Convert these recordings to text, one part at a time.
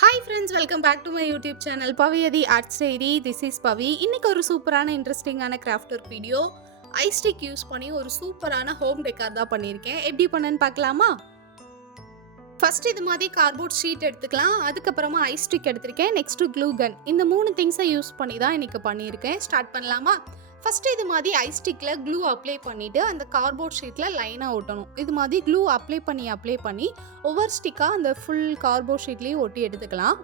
Hi friends, welcome back to my YouTube channel Paviyathi arts diary. This is Pavi. இன்றைக்கி ஒரு சூப்பரான இன்ட்ரெஸ்டிங்கான craft work video. Ice stick use பண்ணி ஒரு சூப்பரான ஹோம் டெக்கார் தான் பண்ணியிருக்கேன். எப்படி பண்ணேன்னு பார்க்கலாமா? ஃபஸ்ட்டு இது மாதிரி கார்ட்போர்ட் ஷீட் எடுத்துக்கலாம். அதுக்கப்புறமா ஐஸ்டிக் எடுத்திருக்கேன். Next glue gun. இந்த 3 திங்ஸை யூஸ் பண்ணி தான் இன்றைக்கி பண்ணியிருக்கேன். ஸ்டார்ட் பண்ணலாமா? ஃபஸ்ட்டு இது மாதிரி ஐஸ்டிக்கில் க்ளூ அப்ளை பண்ணிவிட்டு அந்த கார்ட்போர்ட் ஷீட்டில் லைனாக ஒட்டணும். இது மாதிரி க்ளூ அப்ளை பண்ணி ஒவ்வொரு ஸ்டிக்காக அந்த ஃபுல் கார்ட்போர்ட் ஷீட்லேயும் ஒட்டி எடுத்துக்கலாம்.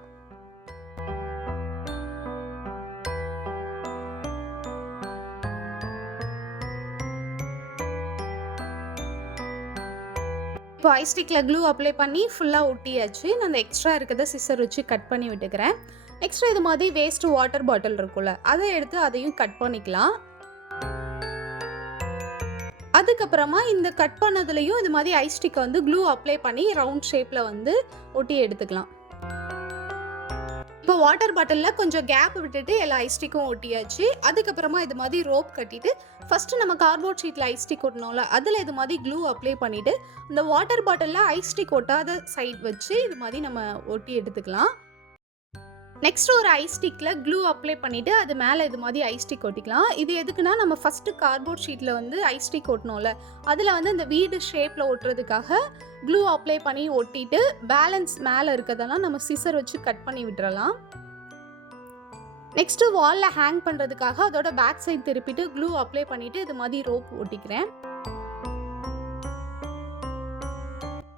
இப்போ ஐஸ்டிக்கில் க்ளூ அப்ளை பண்ணி ஃபுல்லாக ஒட்டியாச்சு. நான் அந்த எக்ஸ்ட்ரா இருக்கிறத சிசர் வச்சு கட் பண்ணி விட்டுக்கிறேன். நெக்ஸ்ட்டு இது மாதிரி வேஸ்ட்டு வாட்டர் பாட்டில் இருக்குல்ல, அதை எடுத்து அதையும் கட் பண்ணிக்கலாம். அதுக்கப்புறமா இந்த கட் பண்ணதுலேயும் இது மாதிரி ஐஸ்டிக்கை வந்து க்ளூ அப்ளை பண்ணி ரவுண்ட் ஷேப்பில் வந்து ஒட்டி எடுத்துக்கலாம். இப்போ வாட்டர் பாட்டிலில் கொஞ்சம் கேப் விட்டுட்டு எல்லா ஐஸ்டிக்கும் ஒட்டியாச்சு. அதுக்கப்புறமா இது மாதிரி ரோப் கட்டிட்டு ஃபஸ்ட்டு நம்ம கார்ட்போர்ட் ஷீட்டில் ஐஸ்டிக் ஒட்டணும்ல, அதில் இது மாதிரி க்ளூ அப்ளை பண்ணிவிட்டு இந்த வாட்டர் பாட்டிலில் ஐஸ்டிக் ஒட்டாத சைட் வச்சு இது மாதிரி நம்ம ஒட்டி எடுத்துக்கலாம். நெக்ஸ்ட் ஒரு ஐஸ்டிக்கில் க்ளூ அப்ளை பண்ணிவிட்டு அது மேலே இது மாதிரி ஐஸ்டிக் ஒட்டிக்கலாம். இது எதுக்குன்னா, நம்ம ஃபஸ்ட்டு கார்ட்போர்ட் ஷீட்டில் வந்து ஐஸ்டிக் ஒட்டணும்ல, அதில் வந்து அந்த வீடு ஷேப்பில் ஒட்டுறதுக்காக க்ளூ அப்ளை பண்ணி ஒட்டிட்டு பேலன்ஸ் மேலே இருக்கிறதெல்லாம் நம்ம சிசர் வச்சு கட் பண்ணி விட்டுறலாம். நெக்ஸ்ட்டு வாலில் ஹேங் பண்ணுறதுக்காக அதோட பேக் சைட் திருப்பிட்டு க்ளூ அப்ளை பண்ணிவிட்டு இது மாதிரி ரோப் ஒட்டிக்கிறேன்.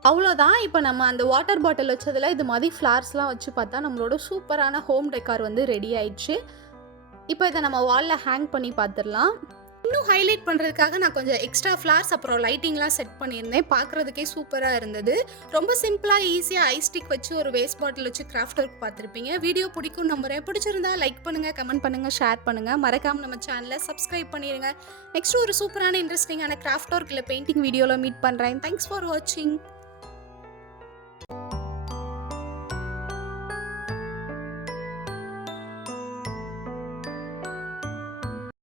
அவ்வளோதான். இப்போ நம்ம அந்த வாட்டர் பாட்டில் வச்சதில் இது மாதிரி ஃப்ளார்ஸ்லாம் வச்சு பார்த்தா நம்மளோட சூப்பரான ஹோம் டெக்கார் வந்து ரெடி ஆயிடுச்சு. இப்போ இதை நம்ம வாலில் ஹேங் பண்ணி பார்த்துடலாம். இன்னும் ஹைலைட் பண்ணுறதுக்காக நான் கொஞ்சம் எக்ஸ்ட்ரா ஃப்ளார்ஸ் அப்புறம் லைட்டிங்லாம் செட் பண்ணியிருந்தேன். பார்க்குறதுக்கே சூப்பராக இருந்தது. ரொம்ப சிம்பிளாக ஈஸியாக ஐஸ்டிக் வச்சு ஒரு வேஸ்ட் பாட்டில் வச்சு கிராஃப்ட் ஒர்க் பார்த்துருப்பீங்க. வீடியோ பிடிக்கும் நம்புறேன். பிடிச்சிருந்தா லைக் பண்ணுங்கள், கமெண்ட் பண்ணுங்கள், ஷேர் பண்ணுங்கள். மறக்காமல் நம்ம சேனலை சப்ஸ்கிரைப் பண்ணிடுங்க. நெக்ஸ்ட் ஒரு சூப்பரான இன்ட்ரெஸ்டிங்கான கிராஃப்ட் ஒர்க் இல்லை பெயிண்டிங் வீடியோவில் மீட் பண்ணுறேன். தேங்க்ஸ் ஃபார் வாட்சிங்.